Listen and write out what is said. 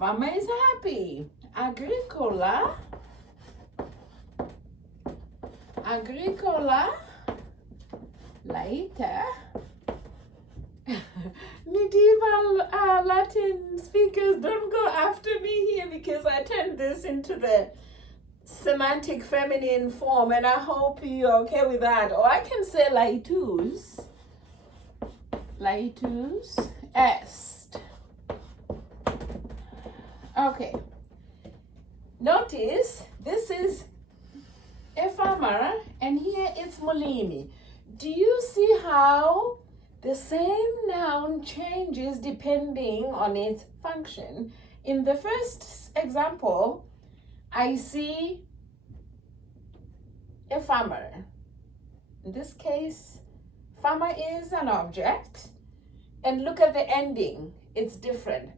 farmer is happy. Agricola. Later. Medieval Latin speakers, don't go after me here because I turned this into the semantic feminine form, and I hope you're okay with that. Or I can say laetus est. Okay. Notice this is a farmer, and here it's mulimi. Do you see how the same noun changes depending on its function? In the first example, I see a farmer. In this case, farmer is an object. And look at the ending. It's different.